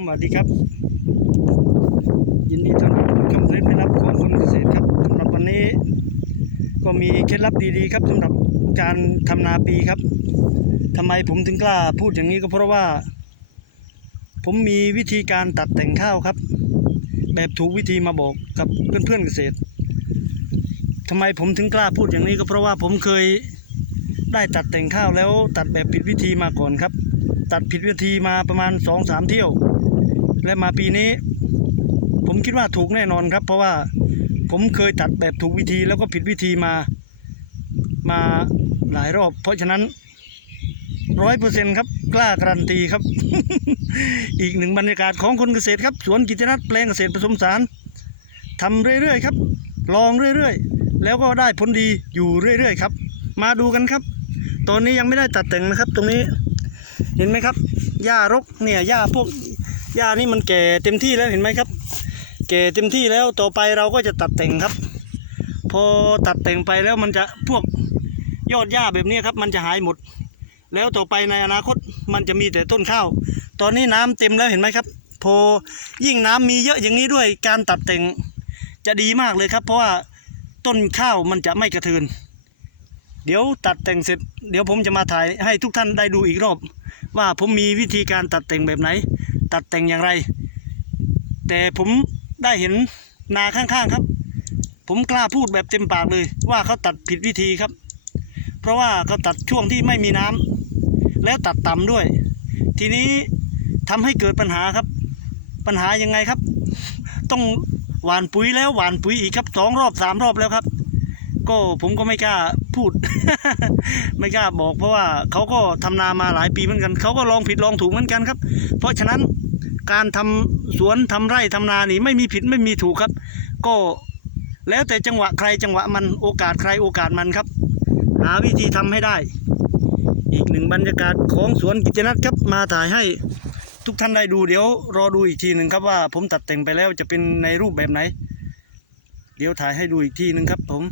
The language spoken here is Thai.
สวัสดีครับ ยินดีต้อนรับช่องเคล็ดไม่รับของคนเกษตรครับสำหรับวันนี้ ก็มีเคล็ดลับดีๆครับสำหรับการทำนาปีครับทำไมผมถึงกล้าพูดอย่างนี้ก็เพราะว่า ผมมีวิธีการตัดแต่งข้าวครับ แบบถูกวิธีมาบอกกับเพื่อนๆเกษตรทำไมผมถึงกล้าพูดอย่างนี้ก็เพราะว่าผมเคยได้ตัดแต่งข้าวแล้วตัดแบบผิดวิธีมาก่อนครับ ตัดผิดวิธีมาประมาณสองสามเที่ยว และมาปีนี้ ผมคิดว่าถูกแน่นอนครับ เพราะว่าผมเคยตัดแบบถูกวิธีแล้วก็ผิดวิธีมามาหลายรอบ เพราะฉะนั้นร้อยเปอร์เซ็นครับ กล้าการันตีครับ อีกหนึ่งบรรยากาศของคนเกษตรครับ สวนกิจนัทแปลงเกษตรผสมสารทำเรื่อยๆครับ ลองเรื่อยๆ แล้วก็ได้ผลดีอยู่เรื่อยๆครับ มาดูกันครับ ตอนนี้ยังไม่ได้ตัดแต่งนะครับ ตรงนี้ เห็นไหมครับหญ้ารกเนี่ยหญ้าพวก หญ้านี่มันแก่เต็มที่แล้วเห็นไหมครับ แก่เต็มที่แล้วต่อไปเราก็จะตัดแต่งครับ พอตัดแต่งไปแล้วมันจะพวกยอดหญ้าแบบนี้ครับ มันจะหายหมด แล้วต่อไปในอนาคตมันจะมีแต่ต้นข้าว ตอนนี้น้ำเต็มแล้วเห็นไหมครับ พอยิ่งน้ำมีเยอะอย่างนี้ด้วยการตัดแต่งจะดีมากเลยครับ เพราะว่าต้นข้าวมันจะไม่กระเทือนเดี๋ยวตัดแต่งเสร็จ เดี๋ยวผมจะมาถ่ายให้ทุกท่านได้ดูอีกรอบ ว่าผมมีวิธีการตัดแต่งแบบไหน ตัดแต่งอย่างไร แต่ผมได้เห็นนาข้างๆครับ ผมกล้าพูดแบบเต็มปากเลย ว่าเขาตัดผิดวิธีครับ เพราะว่าเขาตัดช่วงที่ไม่มีน้ำแล้วตัดต่ำด้วย ทีนี้ทำให้เกิดปัญหาครับ ปัญหายังไงครับ ต้องหว่านปุ๋ยแล้วหว่านปุ๋ยอีกครับสองรอบสามรอบแล้วครับ ก็ผมก็ไม่กล้าพูด ไม่กล้าบอก เพราะว่าเขาก็ทำนามาหลายปีเหมือนกันเขาก็ลองผิดลองถูกเหมือนกันครับ เพราะฉะนั้นการทำสวนทำไร่ทำนานี่ไม่มีผิดไม่มีถูกครับ ก็แล้วแต่จังหวะใครจังหวะมันโอกาสใครโอกาสมันครับ หาวิธีทำให้ได้ อีกหนึ่งบรรยากาศของสวนกิจนัทครับมาถ่ายให้ทุกท่านได้ดูเดี๋ยวรอดูอีกทีหนึ่งครับว่า ผมตัดแต่งไปแล้วจะเป็นในรูปแบบไหน เดี๋ยวถ่ายให้ดูอีกทีหนึ่งครับผม